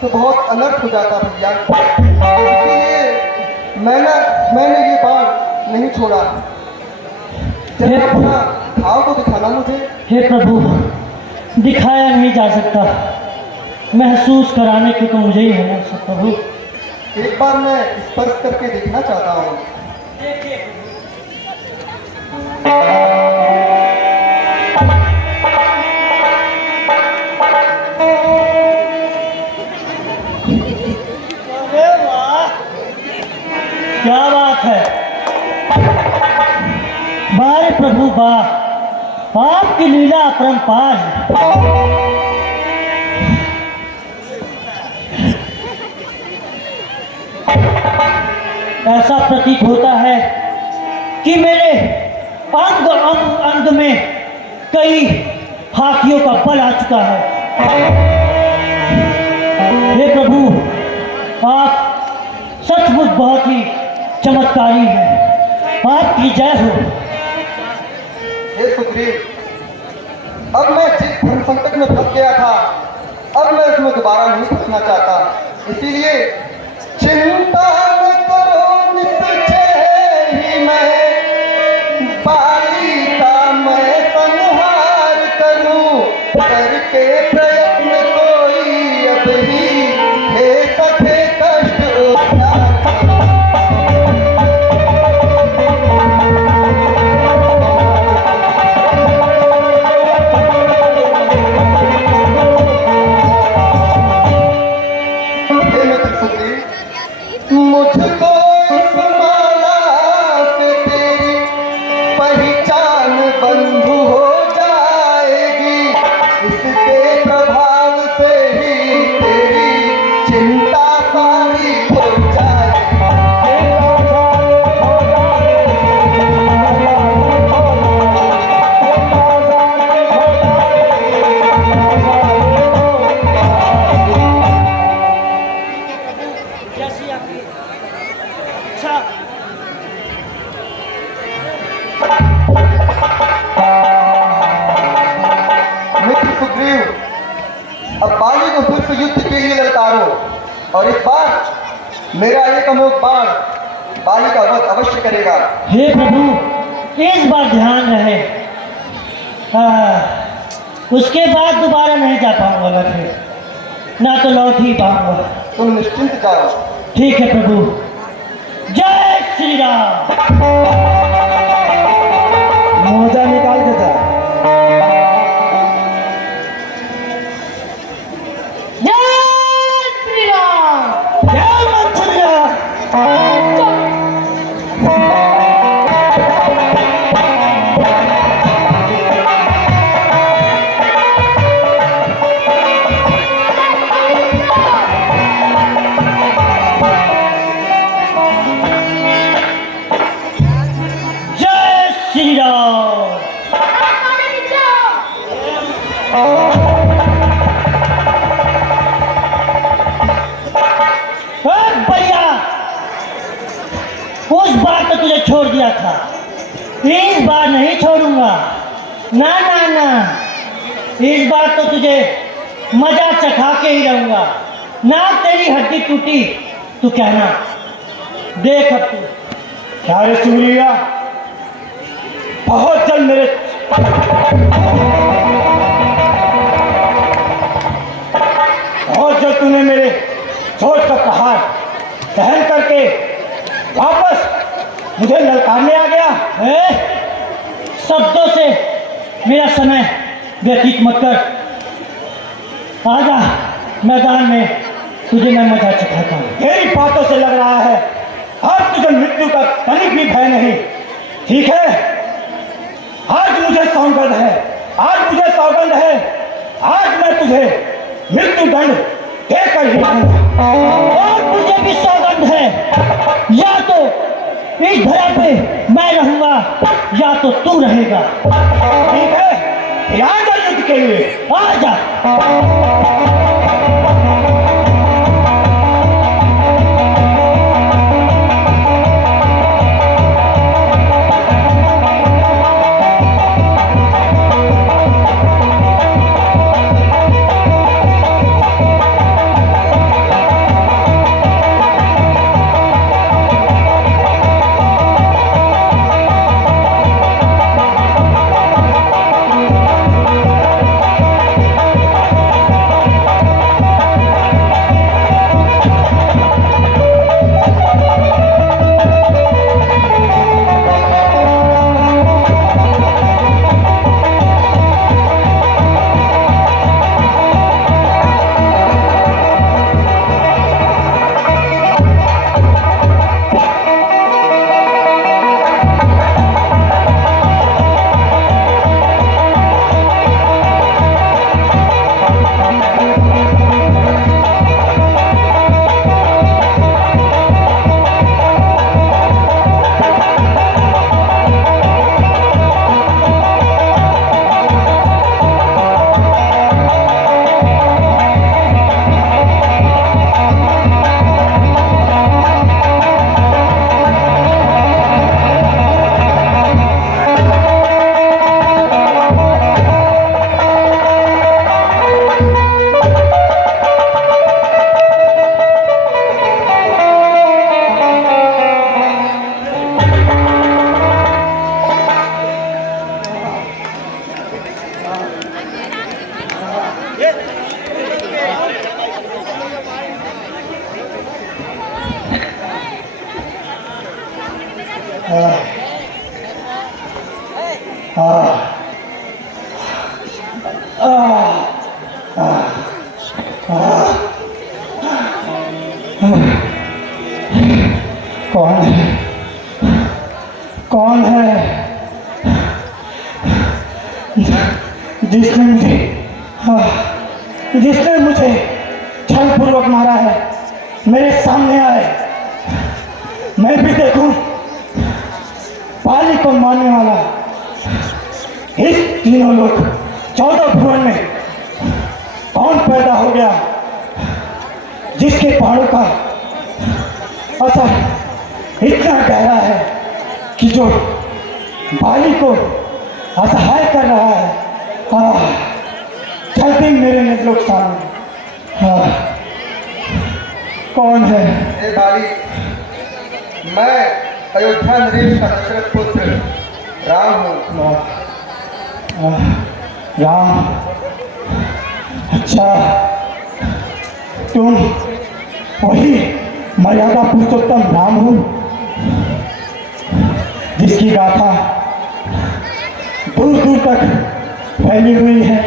तो बहुत अनर्थ हो जाता भैया। इसलिए मैंने ये बाण नहीं छोड़ा। जरा अपना घाव तो दिखाना मुझे। हे प्रभु, दिखाया नहीं जा सकता, महसूस कराने की तो मुझे ही है ना प्रभु। एक बार मैं स्पर्श करके देखना चाहता हूँ। अरे वाह, क्या बात है। वाह रे प्रभु वाह, आपकी लीला अपरंपार है। ऐसा प्रतीत होता है कि मेरे अंग अंग अंग में कई हाथियों का बल आ चुका है। हे प्रभु, आप सचमुच बहुत ही चमत्कारी हैं। आपकी जय हो। हे सुग्रीव, अब मैं जिस धर्म संकट में फंस गया था, अब मैं उसमें दोबारा नहीं फंसना चाहता। इसीलिए चिंता न करो, निश्चय ही मैं बाली का मैं संहार करूं। करके प्रयत्न कोई अब ही हे सके कष्ट उद्धार करूं। हे मित्र सुग्रीव, मुझको इस माला से तेरी पहचान बंधु हो जाएगी। इसके प्रभाव से ही तेरी चिंता सारी हो जैसी आपकी इच्छा। मित्र सुग्रीव, अब बाली को फिर से युद्ध के लिए ललकारो और इस बार मेरा एक अमोघ बाण बाली का वध अवश्य करेगा। हे प्रभु, इस बार ध्यान रहे। उसके बाद दोबारा नहीं जा पाऊंगा मैं, फिर ना तो लौट ही पाऊंगा। तुम निश्चिंत जाओ। ठीक है प्रभु। जय श्री राम। मोजा निकाल के जा। जय श्री राम। जय मंत्रिया। जय श्री राम। भैया, उस बार तो तुझे छोड़ दिया था, इस बार नहीं छोड़ूंगा। ना ना ना, इस बार तो तुझे मजा चखा के ही रहूंगा। ना तेरी हड्डी टूटी तू कहना। देख अब तू। क्या रे सूर्या, बहुत जल्द मेरे बहुत जल्द तूने मेरे सोच का प्रहार सहन करके वापस मुझे ललकारने आ गया। शब्दों से मेरा समय व्यतीत मत कर। आजा मैदान में, तुझे मैं मजा चखाता हूँ। तेरी बातों से लग रहा है अब तुझे मृत्यु का तनिक भी भय नहीं। ठीक है, आज मुझे सौगंध है, आज मुझे सौगंध है, आज मैं तुझे मृत्यु दंड देकर ही रहूंगा। और मुझे भी सौगंध है, या तो इस धरा पे मैं रहूंगा या तो तू रहेगा। ठीक है, फिर आ जा युद्ध के लिए। आजा। कौन है? कौन है जिसने मुझे छलपूर्वक मारा है? मेरे सामने आए, मैं भी देखूं पाली को मारने वाला। इस तीनों लोग 14 भुवन में कौन पैदा हो गया जिसके पहाड़ों का असर इतना गहरा है कि जो बाली को असहाय कर रहा है। चलते मेरे नजरों के सामने कौन है? हे बाली, मैं अयोध्या नरेश का दशरथ पुत्र राम हूँ। राम? अच्छा, तुम वही मर्यादा पुरुषोत्तम राम हो जिसकी गाथा दूर दूर तक फैली हुई है,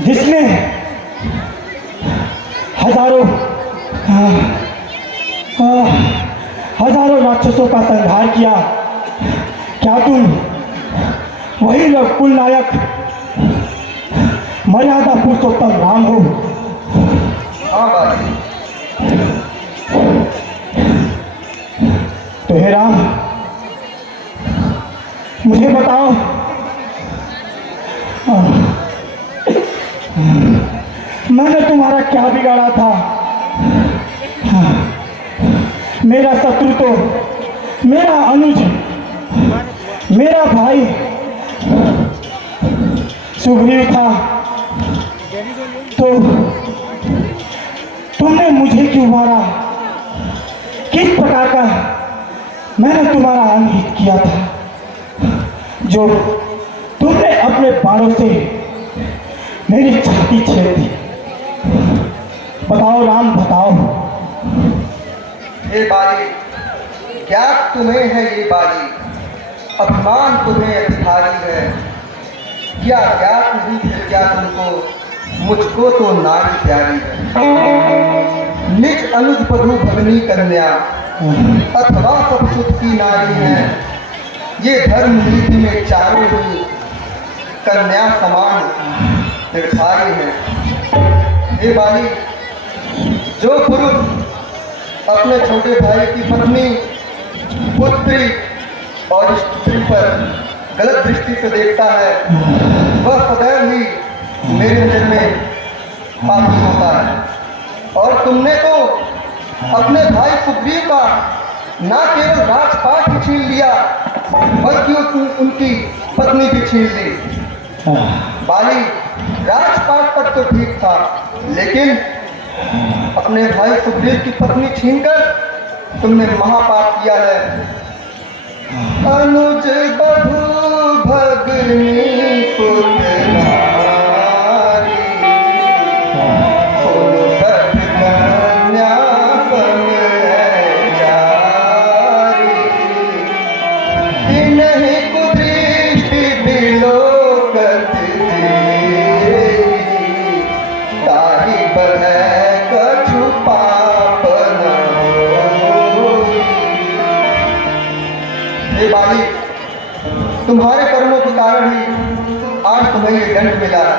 जिसने हजारों राक्षसों का संहार किया। क्या तुम वही कुल नायक मर्यादा पुरुषोत्तम राम हो? हाँ बाली। तो हे राम, मुझे बताओ, मैंने तुम्हारा क्या बिगाड़ा था? मेरा शत्रु तो मेरा अनुज, मेरा भाई सुग्रीव था, तो तुमने मुझे क्यों मारा? किस प्रकार का मैंने तुम्हारा अनहित किया था जो तुमने अपने बाणों से मेरी छाती छेड़ दी? बताओ राम, बताओ। हे बाली, क्या तुम्हें है ये बाली? अभिमान तुम्हें अधिकारी है। क्या ज्ञात नहीं फिर क्या तुमको? मुझको तो नारी प्यारी है। निज अनुज बधू भगनी कन्या अथवा सब सुख की नारी है। ये धर्म नीति में चारों ही कन्या समान निर्धारी है। हे बाली, जो पुरुष अपने छोटे भाई की पत्नी, पुत्री और स्त्री पर गलत दृष्टि से देखता है, वह सदैव ही मेरे नजर में पापी होता है। और तुमने तो अपने भाई सुग्रीव का न केवल राजपाट ही छीन लिया, बल्कि उनकी पत्नी भी छीन ली। बाली, राजपाट तक तो ठीक था, लेकिन अपने भाई सुग्रीव की पत्नी छीनकर तुमने महापाप किया है। अनुज बधू भगनी सुत नारी, सुत कन्या संग जारी। इन्हीं कुदृष्टि बिलोकत देवी, ताहि बधै कछु पाप न होई। हे बाली, तुम्हारे कर्मों के कारण ही आज तुम्हें ये दंड मिला है।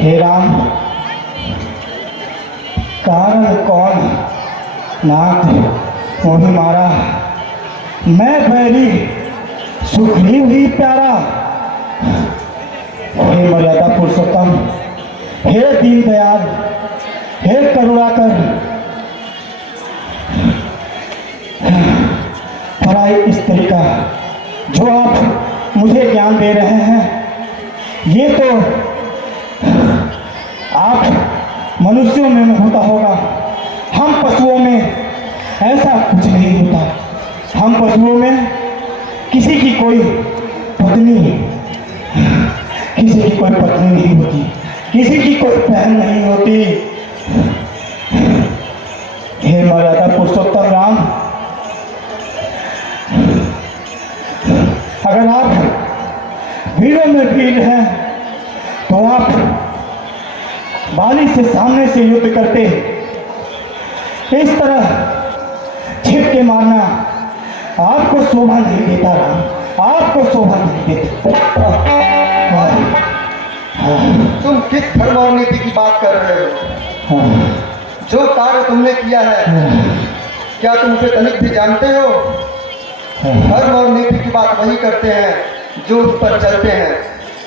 हे राम, कारण कौन? नाथ मोहि मारा, मैं बैरी सुग्रीव ही प्यारा। हे मर्यादा पुरुषोत्तम, हे दीनदयाल, हे करुणाकर, पराई स्त्री का जो आप मुझे ज्ञान दे रहे हैं, ये तो आप मनुष्यों में होता होगा। हम पशुओं में ऐसा कुछ नहीं होता। हम पशुओं में किसी की कोई पत्नी नहीं होती, किसी की कोई बहन नहीं होती। हे मर्यादा पुरुषोत्तम राम, अगर आप वीरों में वीर हैं तो आप बाली से सामने से युद्ध करते, इस तरह छिप के मारना आपको शोभा नहीं देता राम, आपको शोभा नहीं देता। तुम किस धर्म और नीति की बात कर रहे हो? जो कार्य तुमने किया है क्या तुम उसे तनिक भी जानते हो? धर्म और नीति की बात वही करते हैं जो उस पर चलते हैं।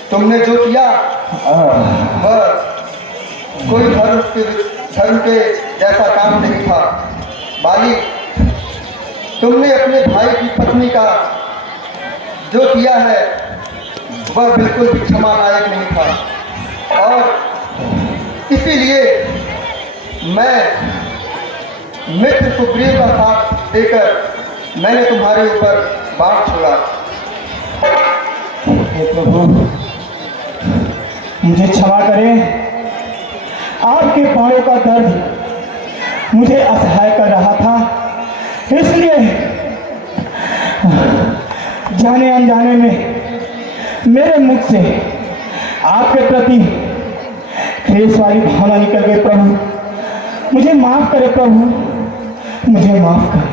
तुमने जो किया वह कोई धर्म के जैसा काम नहीं था। बाली, तुमने अपने भाई की पत्नी का जो किया है वह बिल्कुल भी क्षमा लायक नहीं था, और इसीलिए मैं मित्र सुग्रीव का साथ देकर मैंने तुम्हारे ऊपर बाण छोड़ा। हे प्रभु, मुझे क्षमा करें। आपके बाणों का दर्द मुझे असहाय कर रहा था, इसलिए जाने अनजाने में मेरे मुख से आपके प्रति क्लेश वाली भावना निकल गई। प्रभु मुझे माफ करे, प्रभु मुझे माफ करे।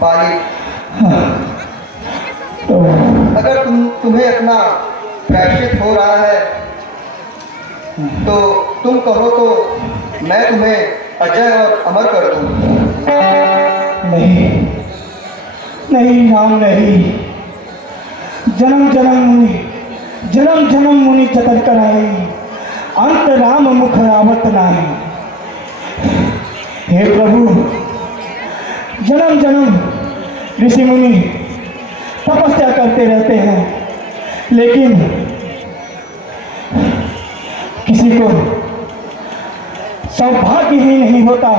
बाली, अगर तुम्हें अपना प्रायश्चित हो रहा है तो तुम कहो तो मैं तुम्हें अजय और अमर कर दूं। नहीं नहीं राम, नहीं। जन्म जन्म मुनि जतन कराई, अंत राम मुख आवत नाही। हे प्रभु, जन्म जन्म ऋषि मुनि तपस्या करते रहते हैं, लेकिन किसी को सौभाग्य ही नहीं होता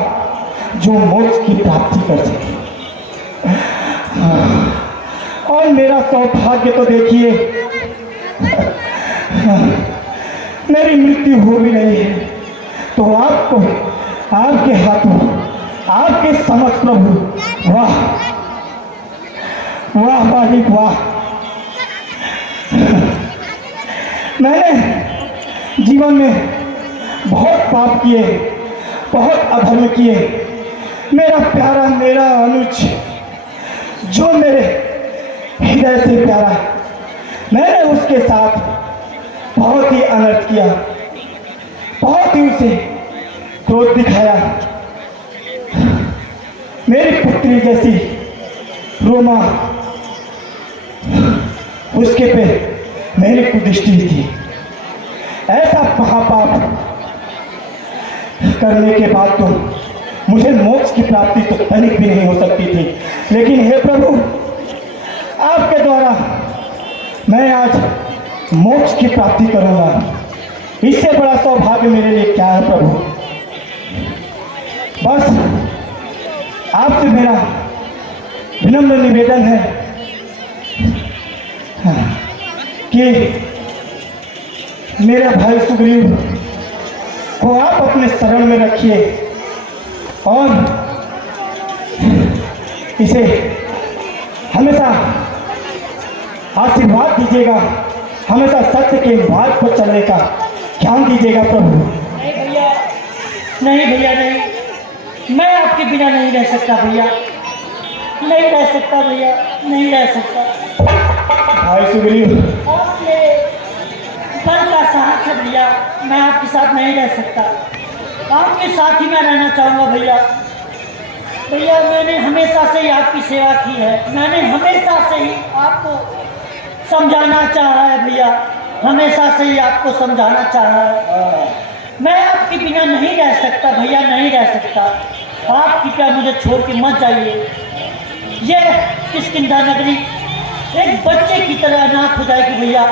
जो मोक्ष की प्राप्ति कर सके। और मेरा सौभाग्य तो देखिए, मेरी मृत्यु हो भी नहीं है, तो आपको आपके हाथों आपके समक्ष प्रभु, वाह वाह मालिक वाह। मैंने जीवन में बहुत पाप किए, बहुत अधर्म किए। मेरा प्यारा, मेरा अनुज जो मेरे हृदय से प्यारा है, मैंने उसके साथ बहुत ही अनर्थ किया, बहुत ही उसे क्रोध दिखाया। मेरी पुत्री जैसी रोमा, उसके पे मेरी कुदृष्टि थी। ऐसा महापाप करने के बाद तो मुझे मोक्ष की प्राप्ति तो तनिक भी नहीं हो सकती थी, लेकिन हे प्रभु, आपके द्वारा मैं आज मोक्ष की प्राप्ति करूंगा। इससे बड़ा सौभाग्य मेरे लिए क्या है प्रभु। बस आपसे मेरा विनम्र निवेदन है कि मेरा भाई सुग्रीव को आप अपने शरण में रखिए और इसे हमेशा आशीर्वाद दीजिएगा, हमेशा सत्य के मार्ग पर चलने का ज्ञान दीजिएगा प्रभु। नहीं भैया, नहीं भैया, नहीं, मैं आपके बिना नहीं रह सकता भैया, नहीं रह सकता भैया, नहीं रह सकता। भाई सुग्रीव, आपके बल का साहस है भैया, मैं आपके साथ नहीं रह सकता, आपके साथ ही मैं रहना चाहूँगा भैया। भैया, मैंने हमेशा से ही आपकी सेवा की है, मैंने हमेशा से ही आपको समझाना चाहा है भैया, हमेशा से ही आपको समझाना चाहा है। मैं आपके बिना नहीं रह सकता भैया, नहीं रह सकता। आप कृपया मुझे छोड़ के मत जाइए। ये किष्किंधा नगरी एक बच्चे की तरह अनाथ हो जाएगी भैया।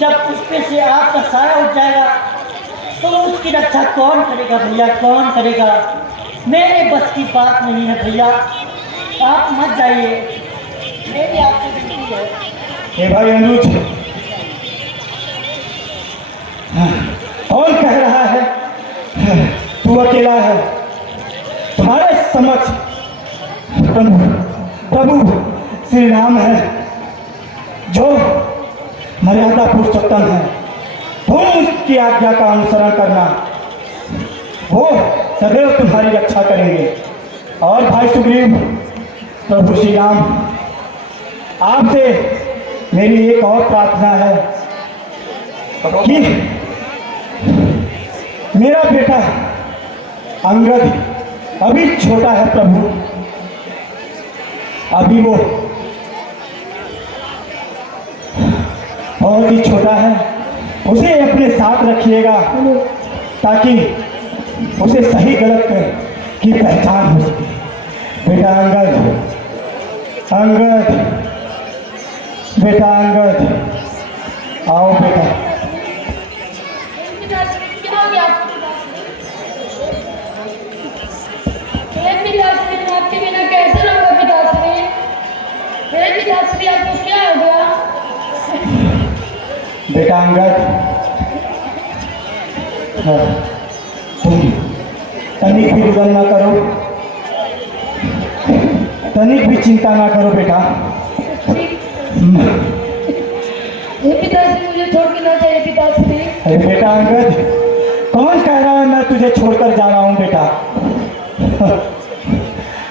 जब उस पे से आपका साया उठ जाएगा तो उसकी रक्षा कौन करेगा भैया, कौन करेगा? मेरे बस की बात नहीं है भैया, आप मत जाइए, मेरी आपसे विनती है। हे भाई अनुज, कौन कह रहा है तू अकेला है? तुम्हारे समक्ष प्रभु प्रभु श्री राम है, जो मर्यादा पुरुषोत्तम है। तुम उसकी आज्ञा का अनुसरण करना, वो सदैव तुम्हारी रक्षा करेंगे। और भाई सुग्रीव, प्रभु श्री राम, आपसे मेरी एक और प्रार्थना है कि मेरा बेटा अंगद अभी छोटा है प्रभु, अभी वो बहुत ही छोटा है, उसे अपने साथ रखिएगा ताकि उसे सही गलत की पहचान हो सके। बेटा अंगद, अंगद, बेटा अंगद, आओ बेटा। क्या हो गया आपको पिताश्री? मैं आपके बिना कैसे रहूंगा पिताश्री? मेरे पिताश्री, आपको क्या हो गया? बेटा अंगद, तुम तनिक भी रुदन ना करो, तनिक भी चिंता ना करो बेटा। ये पिताश्री, मुझे छोड़ के ना जाइए पिताश्री। अरे बेटा अंगद, कौन कह रहा है मैं तुझे छोड़कर जा रहा हूँ बेटा?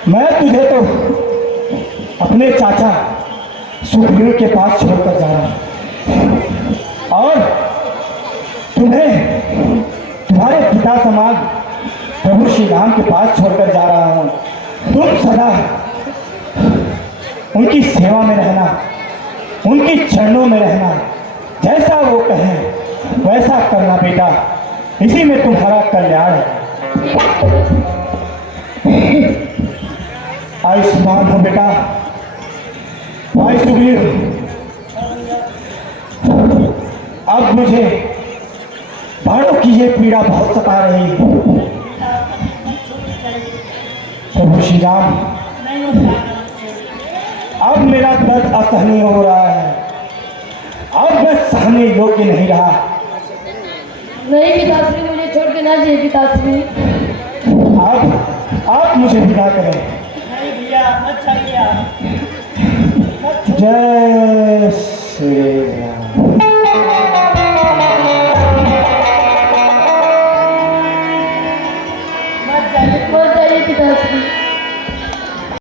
मैं तुझे तो अपने चाचा सुग्रीव के पास छोड़कर जा रहा हूँ और तुम्हें तुम्हारे पिता समान प्रभु श्री राम के पास छोड़कर जा रहा हूँ। तुम सदा उनकी सेवा में रहना, उनके चरणों में रहना, जैसा वो कहें वैसा करना बेटा, इसी में तुम्हारा कल्याण है। आयुष्मान हो बेटा। भाई सुग्रीव, अब मुझे बाणों की ये पीड़ा बहुत सता रही है। प्रभु श्री राम, अब मेरा दर्द असहनीय हो रहा है, अब मैं सहने योग्य नहीं रहा। नहीं पिताश्री, मुझे छोड़ के ना जाइए पिताश्री। आप मुझे विदा करें। जय श्री